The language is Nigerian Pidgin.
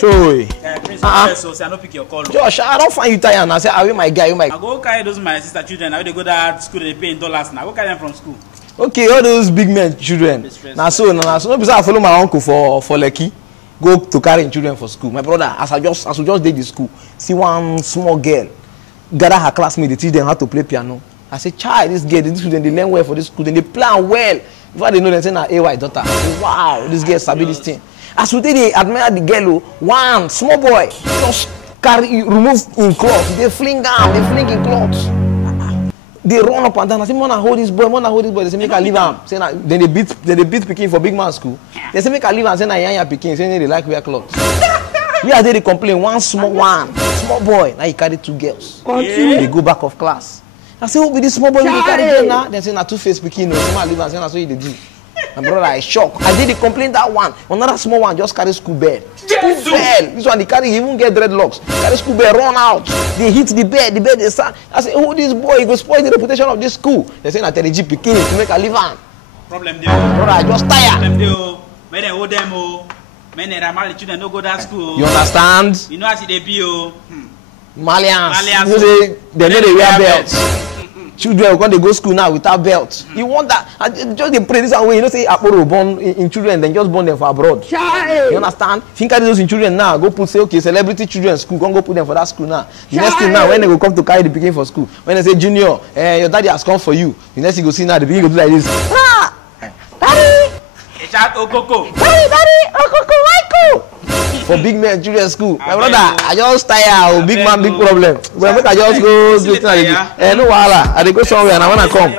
Joy. Prince, so say I no pick your call. Josh, I don't find you tired and I say, are you my guy? You my. I go carry those my sister children. Now they go that school, they pay in dollars now. I go carry them from school. Okay, all those big men children. Now so no be say I follow my uncle for Lekki. Go to carry children for school. My brother, as we just did the school, see one small girl gather her classmates, they teach them how to play piano. I say, child, this girl, these students, they learn well for this school, then they plan well. Before they know, they say, na AY daughter. I say, wow, this girl sabi this thing. As we they admire the girl, one small boy just remove in clothes. They fling in clothes. They run up and down. I say, "Mona hold this boy, Mona hold this boy." They say, "Make her leave him." Say, then they beat Pikin for big man school. They say, "Make her leave him." Say, "Na yanya Pikin." Say, they like wear clothes. We are there. They complain. One small boy. Now he carry two girls. They go back of class. I say, "Who be this small boy? You carry girl now?" They say, "Na two-faced Pikin." No, say, "Ma leave him." Say, "Na so he dey do." My brother is shocked. I did the complaint that one. Another small one just carry school bed. School bed. This one they carry, he even get dreadlocks. Carry school bed, run out. They hit the bed they start. I say, oh, this boy, he go spoil the reputation of this school. They say, na Terry Pikin to make a live on. Problem there. Brother, I just tired. Problem there. When they hold them, when they marry children, don't go that school. You understand? You know how they be, Malians. You say, they know they wear belts. Children when they go school now without belt. You want that? Just they pray this way. You know, say Aporo born in children, then just born them for abroad. You understand? Think of those in children now. Go put say okay, celebrity children school. Go put them for that school now. The next thing now, when they go come to carry the Pikin for school, when they say junior, your daddy has come for you. The next thing you go see now, the Pikin go do like this. Ah, daddy. Shout Okoko. Daddy, Okoko, Michael. For big men children school. My brother, I just tired. Big man, big problem. Well, make I just go do things like this. No wahala. I dey go somewhere and I wanna come.